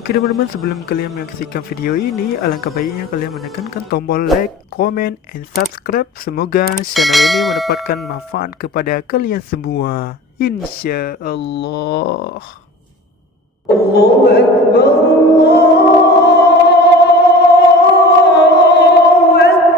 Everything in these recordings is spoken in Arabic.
Oke teman-teman, sebelum kalian menyaksikan video ini, alangkah baiknya kalian menekankan tombol like, comment, and subscribe. Semoga channel ini mendapatkan manfaat kepada kalian semua, insya Allah. Allahu Akbar, Allahu Akbar.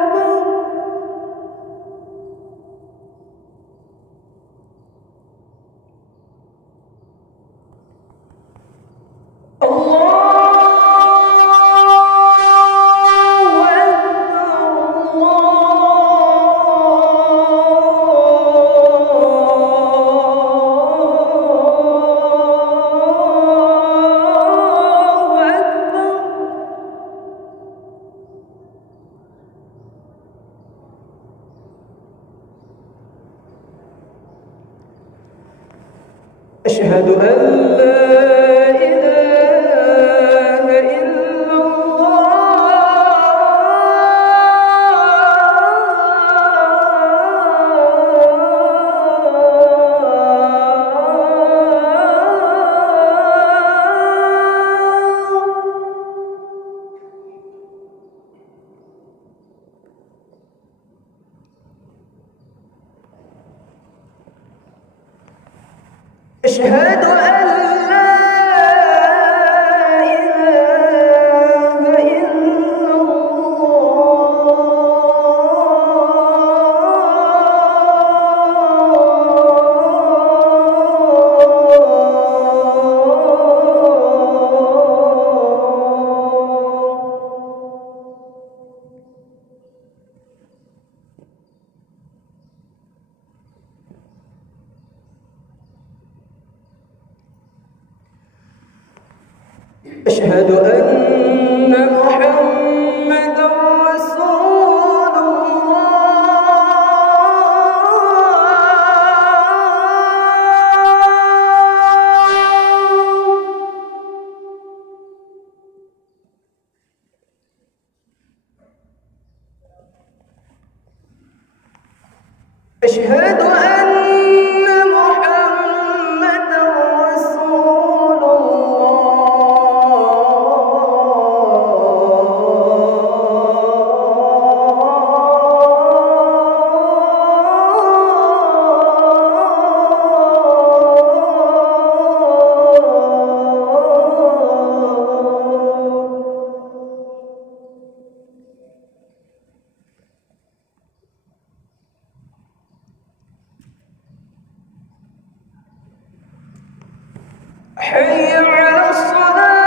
أشهد أن لا إله إلا أشهد أن لا إله إلا أشهد أن محمدا رسول الله. أشهد أن محمدا رسول حي على الصلاة.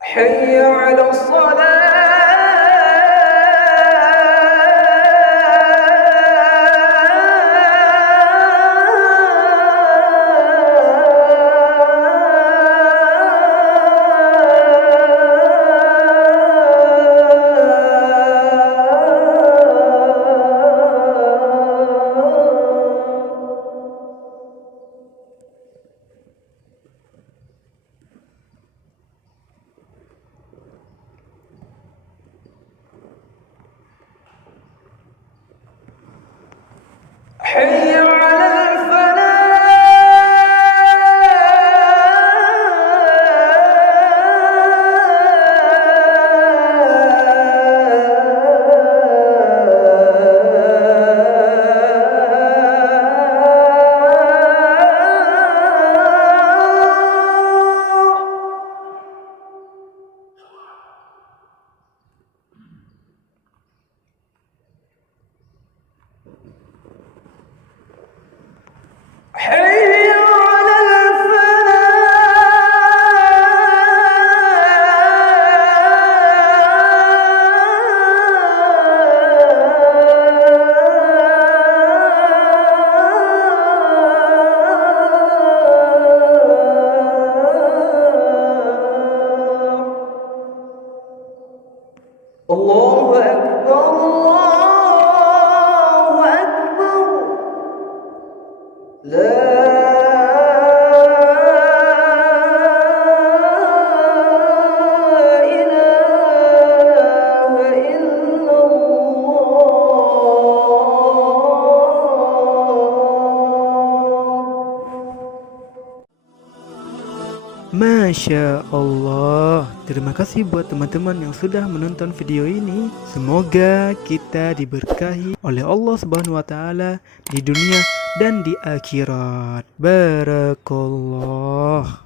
حي على الصلاة. حي على حي على الله أكبر، الله أكبر. لا Masya Allah. Terima kasih buat teman-teman yang sudah menonton video ini. Semoga kita diberkahi oleh Allah Subhanahu wa taala di dunia dan di akhirat. Barakallah.